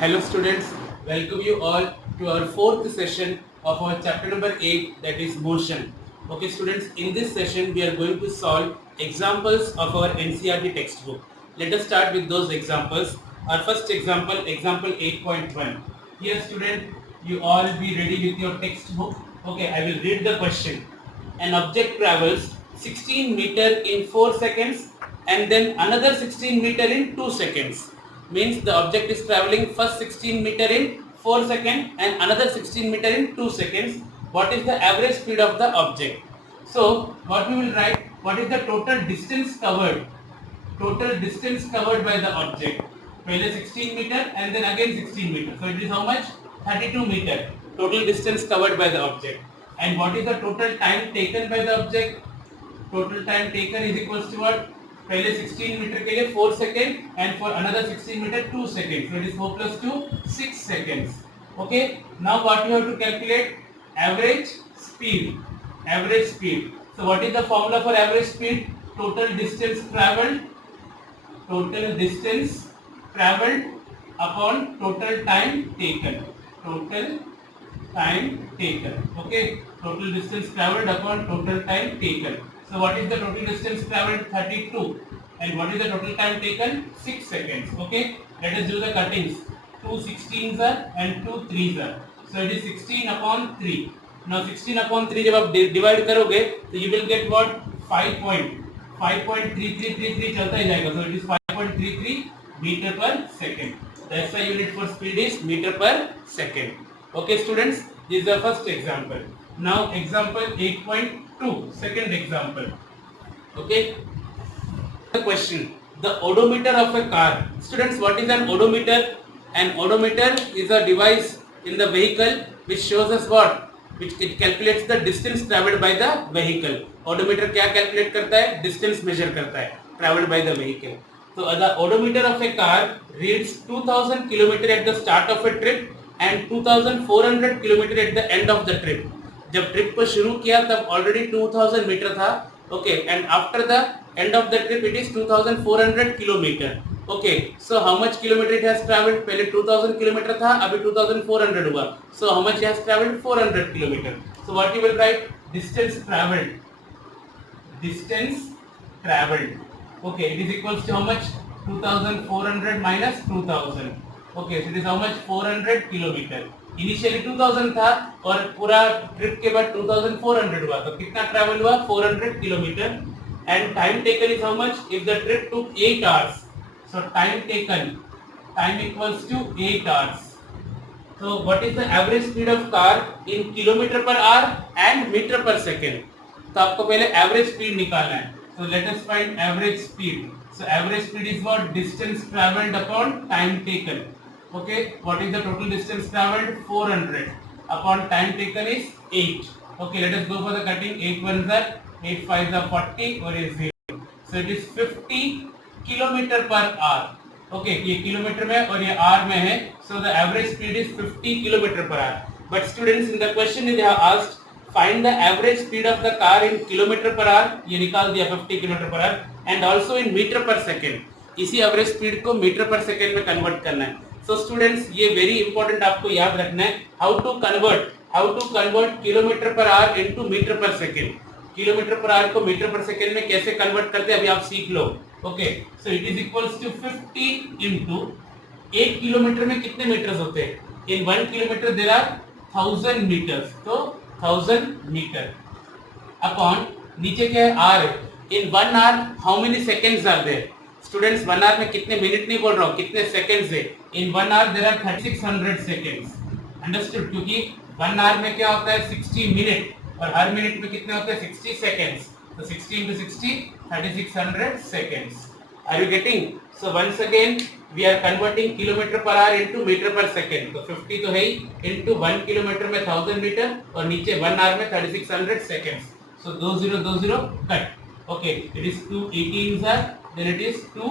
Hello students, welcome you all to our fourth session of our chapter number 8, that is motion. Okay students, in this session we are going to solve examples of our NCERT textbook. Let us start with those examples. Our first example, example 8.1. Here student, you all be ready with your textbook. Okay, I will read the question. An object travels 16 meter in 4 seconds and then another 16 meter in 2 seconds. Means the object is traveling first 16 meter in 4 seconds and another 16 meter in 2 seconds. What is the average speed of the object? So what we will write, what is the total distance covered? Total distance covered by the object. पहले 16 meter and then again 16 meter. So it is how much? 32 meter. Total distance covered by the object. And what is the total time taken by the object? Total time taken is equals to what? पहले 16 metre के लिए 4 second and for another 16 meter 2 seconds. So it is 4 plus 2 6 seconds. Okay. Now what you have to calculate? Average speed. Average speed. So what is the formula for average speed? Total distance traveled. Total distance traveled upon total time taken. Total time taken. Okay. Total distance traveled upon total time taken. So what is the total distance traveled? 32. And what is the total time taken? 6 seconds. Okay. Let us do the cuttings. 2 16s are and 2 3s are. So it is 16 upon 3. Now 16 upon 3 जब आप divide करोगे तो you will get what? 5.3333 चलता ही जाएगा. So it is 5.33 meter per second. The SI unit for speed is meter per second. Okay students, this is the first example. Now example 8.2, second example. Okay. The question, the odometer of a car. Students, what is an odometer? An odometer is a device in the vehicle which shows us what? Which it calculates the distance traveled by the vehicle. Odometer क्या calculate करता है? Distance measure करता है traveled by the vehicle. So the odometer of a car reads 2000 km at the start of a trip and 2400 km at the end of the trip. जब trip को शुरू किया तब ऑलरेडी 2000 मीटर था. Okay. And after the end of the trip it is 2400 kilometre. Okay. So how much kilometre it has travelled? पहले 2000 kilometre था, अभी 2400 हुआ. सो हाउ मच इट हैज ट्रैवल्ड? 400 kilometre. So what you will write? Distance travelled. Distance travelled. Okay. It is equals to how much? 2400 minus 2000. Okay. So it is how much? 400 kilometre. Initially 2000 था और पूरा ट्रिप के बाद 2400 हुआ. तो कितना ट्रैवल हुआ? 400 kilometre. And time taken is how much? If the trip took 8 hours, so time taken, time equals to 8 hours. So what is the average speed of car in kilometer per hour and meter per second? तो आपको पहले average speed निकालना है. So let us find average speed. So average speed is what? Distance traveled upon time taken. Okay, what is the total distance traveled? 400 upon time taken is 8. Okay, let us go for the cutting. 8 ones are 8 5s are 40 or is 0. So it is 50 kilometer per hour. Okay, ये kilometre में और ये are में है. So the average speed is 50 kilometer per hour. But students, in the question they have asked find the average speed of the car in kilometer per hour. ये निकाल दिया 50 kilometer per hour and also in meter per second. इसी average speed को metre per second में convert करना है. So students, ये very important आपको याद रखना है. How to convert kilometre per hour into metre per second. Kilometre per hour को मीटर पर सेकेंड में कैसे कन्वर्ट करते हैं अभी आप सीख लो. Okay. So it is equals to 50 into 1 kilometre में कितने मीटर्स होते हैं? In 1 kilometre there are 1000 metres. तो 1000 मीटर अपॉन नीचे क्या है? Hour. In 1 hour how many seconds are there? Students, 1 hour में कितने मिनट नहीं बोल रहा हूँ, कितने सेकेंड्स है. In 1 hour there are 3600 seconds. Understood? क्योंकि 1 आवर में क्या होता है? 60 मिनट और हर मिनट में कितने होते हैं? 60 सेकेंड्स. तो 60 into 60 3600 seconds. Are you getting? So once again we are converting kilometer per hour into meter per second. तो 50 तो है ही into 1 किलोमीटर में 1000 मीटर और नीचे 1 hour में 3600 seconds. So 20 cut. Okay, it is 2 18s are, then it is 2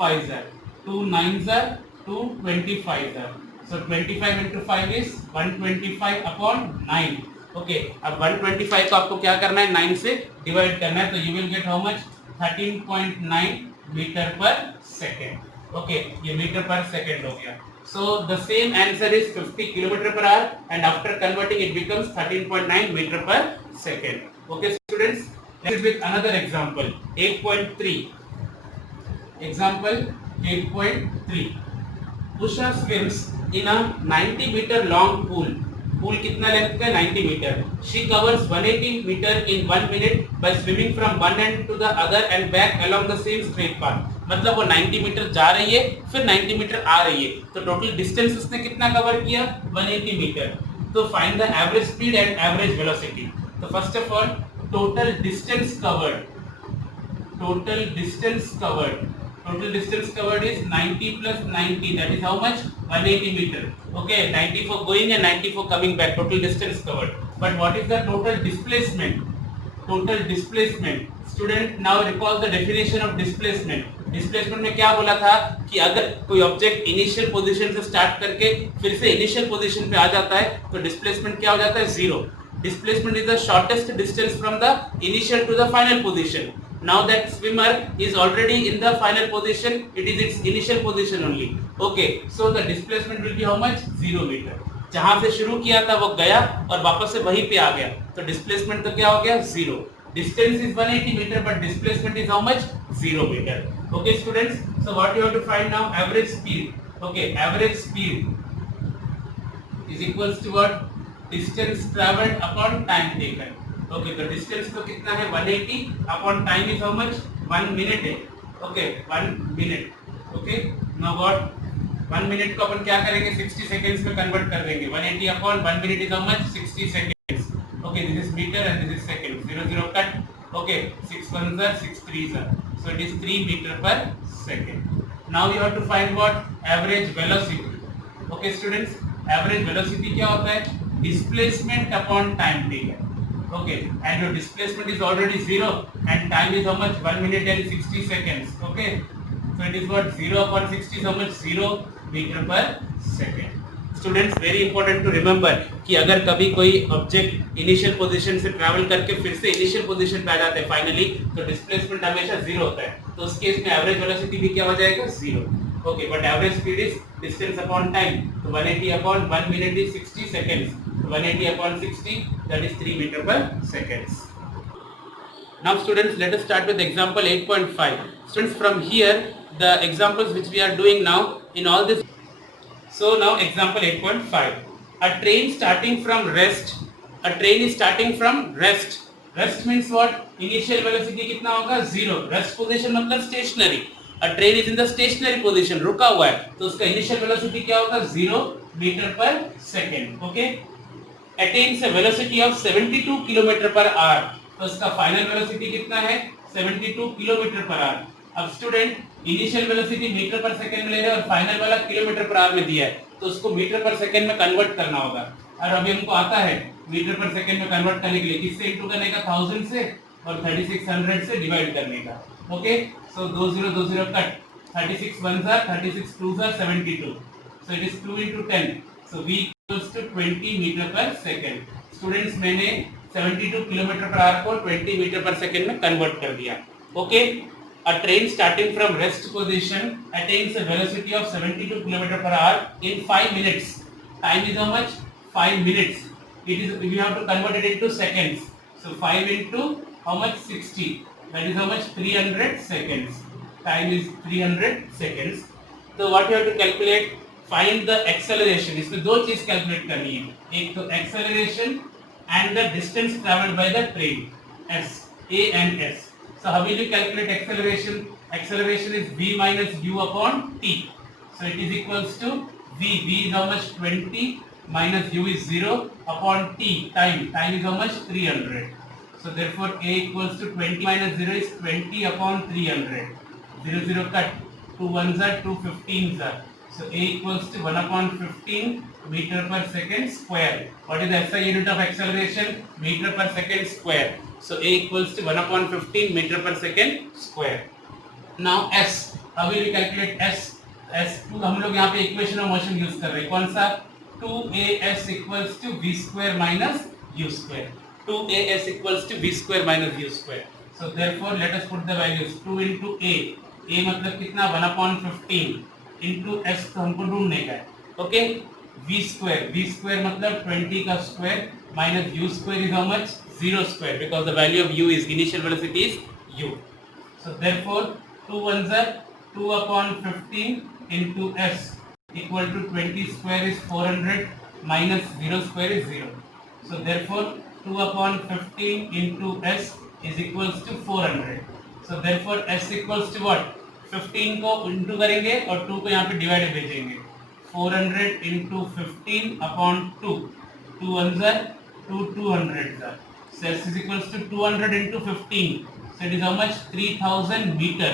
5s are, 2 9s are, 2 25s are. So 25 into 5 is 125 upon 9. Okay. अब 125 को आपको क्या करना है? 9 से डिवाइड करना है. तो you will get how much? 13.9 metre per second. Okay ये मीटर पर सेकेंड हो गया. So the same answer is 50 kilometer per hour and after converting it becomes 13.9 meter per second. Okay students, next with another example 8.3. Example 8.3. Usha swims in a 90 meter long pool. Pool कितना length का 90 metre. She covers 180 metre in 1 minute by swimming from one end to the other end back along the same straight path. मतलब वो 90 metre जा रही है फिर 90 metre आ रही है, तो टोटल डिस्टेंस उसने कितना कवर किया 180 मीटर. तो find the average speed and average velocity. तो first of all total distance covered, total distance covered is 90 plus 90, that is how much 180 meter. Okay, 90 for going and 90 for coming back, total distance covered. But what is the total displacement? Student, now recall the definition of displacement. Displacement में क्या बोला था कि अगर कोई object initial position से start करके फिर से इनिशियल पोजीशन पे आ जाता है तो डिस्प्लेसमेंट क्या हो जाता है, zero. Displacement is the shortest distance from the initial to the final position. Now that swimmer is already in the final position, it is its initial position only. Okay, so the displacement will be how much? 0 meter. जहाँ से शुरू किया था वो गया और वापस से वहीं पे आ गया, तो displacement तो क्या हो गया, 0. Distance is 180 meter, but displacement is how much? 0 meter. Okay, students. So what you have to find now? Average speed. Okay, average speed is equals to what? Distance traveled upon time taken. Okay, तो distance तो कितना है 180 upon time is how much? 1 minute है. Okay, 1 minute. Okay, now what? 1 minute को अपन क्या करेंगे, 60 seconds में convert कर देंगे. 180 upon 1 minute is how much? 60 seconds. Okay, this is meter and this is second. 0 cut. Okay, 6 ones are 6 threes are. So it is 3 meter per second. Now you have to find what? Average velocity. Okay, students, average velocity क्या होता है? Displacement upon time taken. Okay, and your displacement is already 0 and time is how much? 1 minute and 60 seconds. Okay, so it is what? 0 upon 60 is how much? 0 meter per second. Students, very important to remember कि अगर कभी कोई object initial position से travel करके फिर से initial position पे आ जाता है फाइनली, तो डिस्प्लेसमेंट हमेशा 0 होता है. तो उस केस में एवरेज वेलोसिटी भी क्या हो जाएगा, 0. Okay, but average speed is distance upon time. So 180 upon 1 minute is 60 seconds. So 180 upon 60, that is 3 meter per seconds. Now students, let us start with example 8.5. Students, from here the examples which we are doing now in all this. So now example 8.5. A train starting from rest. A train is starting from rest. Rest means what? Initial velocity कितना होगा, 0. Rest position मतलब stationary. A train is in the stationary position, रुका हुआ है, तो उसका initial velocity क्या होगा, 0 meter per second. Okay, attains a velocity of 72 kilometer per hour. तो उसका final velocity कितना है, 72 kilometer per hour. अब student initial velocity metre per second में ले रहे हैं और फाइनल वाला किलोमीटर पर आवर में दिया है, तो उसको मीटर पर सेकंड में कन्वर्ट करना होगा. और अभी हमको आता है मीटर पर सेकंड में कन्वर्ट करने के लिए किससे इनटू करने का, 1000 से और 3600 से डिवाइड करने का. Okay, so 20 cut, 36 ones are 36 twos are 72, so it is 2 into 10, so v equals to 20 meter per second. Students, मैंने 72 किलोमीटर पर आवर को 20 मीटर पर सेकंड में कन्वर्ट कर दिया. Okay, a train starting from rest position attains a velocity of 72 kilometer per hour in 5 minutes. Time is how much, 5 minutes. It is, we have to convert it into seconds, so 5 into how much, 60, that is how much, 300 seconds. Time is 300 seconds. So what you have to calculate, find the acceleration. इसमें दो चीज calculate करनी है, एक तो acceleration and the distance traveled by the train, s, a and s. So how will you calculate acceleration? Acceleration is v minus u upon t. So it is equals to v is how much, 20 minus u is 0 upon t, time is how much, 300. So therefore a equals to 20 minus 0 is 20 upon 300. 0 cut, 2 ones are 2 15s are. So a equals to 1 upon 15 meter per second square. What is the SI unit of acceleration? Meter per second square. So a equals to 1 upon 15 meter per second square. Now s, how will we calculate s? S2 हम लोग यहाँ पे equation of motion use कर रहे हैं, कौन सा, 2as equals to v square minus u square. 2as equals to v square minus u square. So therefore let us put the values. 2 into a a मतलब कितना 1/15 इंटू s तो हमको ढूंढने का है. ओके, v स्क्वायर मतलब 20 का square minus u square is how much 0 square because the value of u is initial velocity is u. So therefore 2 ones are 2/15 into s equal to 20 square is 400 minus 0 square is 0. So therefore 2/15 into s is equals to 400. So therefore s equals to what? 15 को into करेंगे और 2 को यहाँ पे divide भेजेंगे. 400 into 15 upon 2. 2 ones are 2 200s are. So s is equals to 200 into 15. So it is how much? 3000 meter.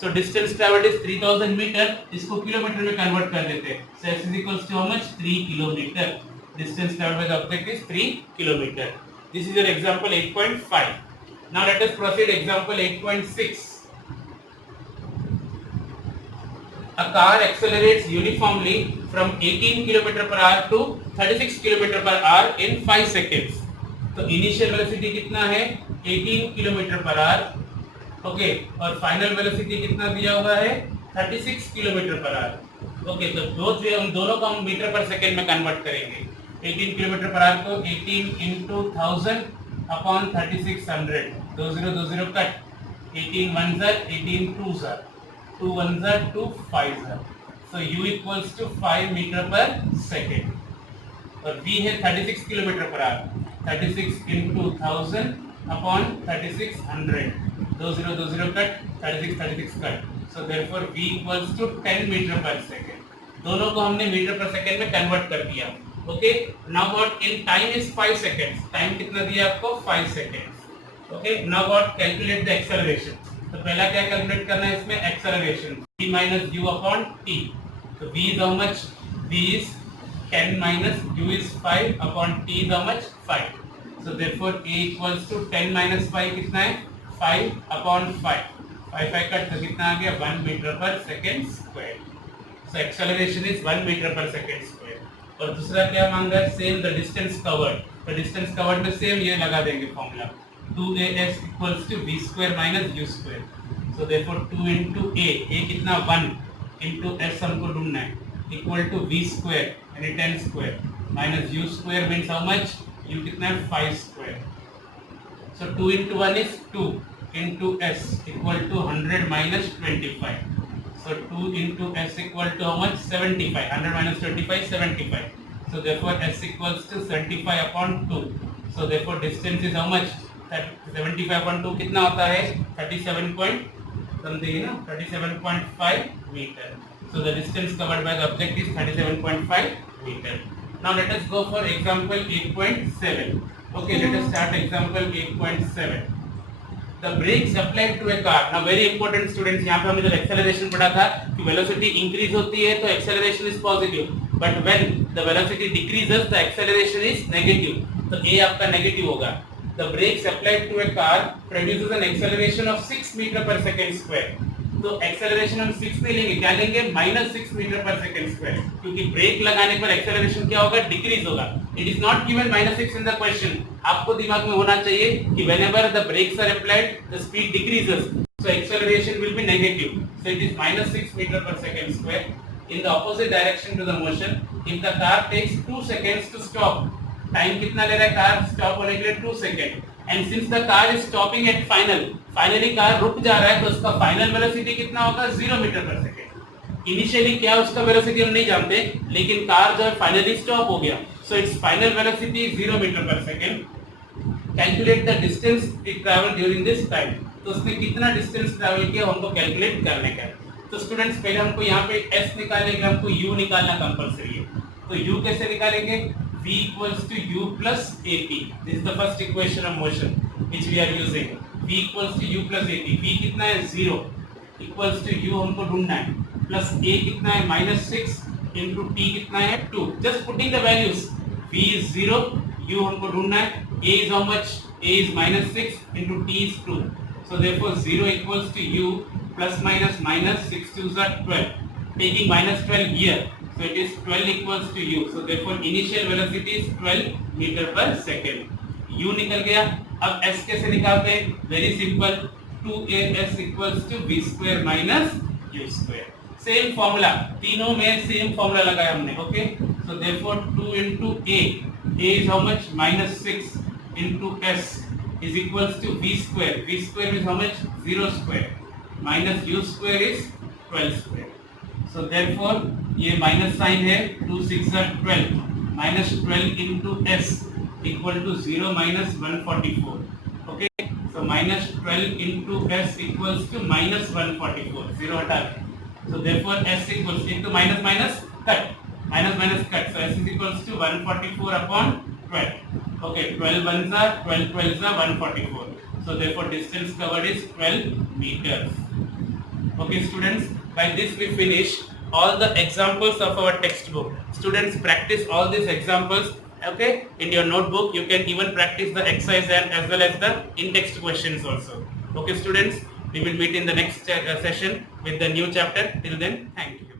So distance traveled is 3000 meter. इसको kilometre में convert कर देते हैं. So s is equals to how much? 3 kilometer. Distance traveled by the object is 3 kilometer. This is your example 8.5. Now let us proceed example 8.6. A car accelerates uniformly from 18 km per hour to 36 km per hour in 5 seconds. तो initial velocity कितना है 18 km per hour. Okay, और final velocity कितना दिया हुआ है 36 km per hour. Okay, तो दोनों को हम मीटर पर सेकेंड में कन्वर्ट करेंगे. 18 km per hour को 18 into 1000 upon 3600. 20 cut. 18 ones are 18 twos are. 2 ones are 2 5s are. So u equals to 5 meter per second. और v है 36 km per hour. 36 into 1000 upon 3600. 20 cut. 36 cut. So therefore v equals to 10 meter per second. दोनों को हमने metre per second में convert कर दिया. Okay, now what in time is 5 seconds. Time कितना दिया आपको 5 seconds. Okay, now what calculate the acceleration. तो पहला क्या कैलकुलेट करना है इसमें acceleration v minus u upon t. तो v is how much? v is 10 minus u is 5 upon t is how much? 5. So therefore a equals to 10 minus 5 कितना है 5 upon 5. 5 cut तो कितना आ गया 1 meter per second square. So acceleration is 1 meter per second square. और दूसरा क्या मांगा है सेम द डिस्टेंस कवर्ड. तो डिस्टेंस कवर्ड में सेम ये लगा देंगे formula 2as equals to v square minus u square. So therefore 2 into a कितना 1 into s हमको ढूंढना है equal to v square यानी 10 square minus u square means how much? u कितना है 5 square. So 2 into 1 is 2 into s equal to 100 minus 25. So 2 into s equal to how much? 75. 100 minus 25 75. So therefore s equals to 75 upon 2. So therefore distance is how much? 75 upon 2 कितना होता है 37 point something है ना 37.5 meter. So the distance covered by the object is 37.5 meter. Now let us go for example 8.7. Okay, let us start example 8.7. The brakes applied to a car. Now very important students, यहाँ पे हमने जब acceleration पढ़ा था कि velocity increase होती है तो acceleration is positive, but when the velocity decreases the acceleration is negative. तो a आपका negative होगा. The brakes applied to a car produces an acceleration of 6 meter per second square. तो acceleration हम 6 नहीं लेंगे, क्या लेंगे -6 meter per second square, क्योंकि ब्रेक लगाने पर acceleration क्या होगा डिक्रीज होगा. It is not given -6 in the question. आपको दिमाग में होना चाहिए कि whenever the brakes are applied, the speed decreases, so acceleration will be negative. So it is -6 meter per second square in the opposite direction to the motion. If the car takes 2 seconds to stop, time कितना ले रहा है car stop होने के लिए 2 second. And since the car is stopping eight finally car रुक जा रहा है तो उसका फाइनल वेलोसिटी कितना होगा 0 मीटर पर सेकंड. इनिशियली क्या उसका वेलोसिटी हम नहीं जानते, लेकिन कार जो है फाइनली स्टॉप हो गया, so it's final velocity 0 metre per second. Calculate the distance it travel during this time. तो उसने कितना डिस्टेंस ट्रैवल किया हमको कैलकुलेट करने का है. तो स्टूडेंट्स पहले हमको यहाँ पे s निकालने के लिए हमको u निकालना कंपलसरी है. तो u कैसे निकालेंगे? v equals to u plus ap. This is the first equation of motion which we are using. v equals to u plus ap. v कितना है 0 equals to u हमको ढूंढना है plus a कितना है -6 into t कितना है 2. Just putting the values. v is 0, u हमको ढूंढना है. a is how much? a is -6 into t is 2. So therefore 0 equals to u plus minus 6 2s are 12. Taking -12 here. So it is 12 equals to u. So therefore initial velocity is 12 meter per second. u निकल गया. अब s कैसे निकालते हैं? Very simple. 2as equals to v square minus u square. Same formula, तीनों में same formula लगाया हमने. Okay, so therefore 2 into a is how much? -6 into s is equals to v square. V square is how much? 0 square minus u square is 12 square. So therefore ये minus sign है, 2 6 are 12 minus 12 into s equal to 0 minus 144. Okay, so minus 12 into s equals to minus 144. 0 हटा के. So therefore s equals into minus minus cut, minus minus cut. So s is equals to 144 upon 12. Okay, 12 ones are 12 12s are 144. So therefore distance covered is 12 meters. Okay students, by this we finish all the examples of our textbook. Students, practice all these examples. Okay, in your notebook you can even practice the exercise and as well as the in-text questions also. Okay students, we will meet in the next session with the new chapter. Till then, thank you.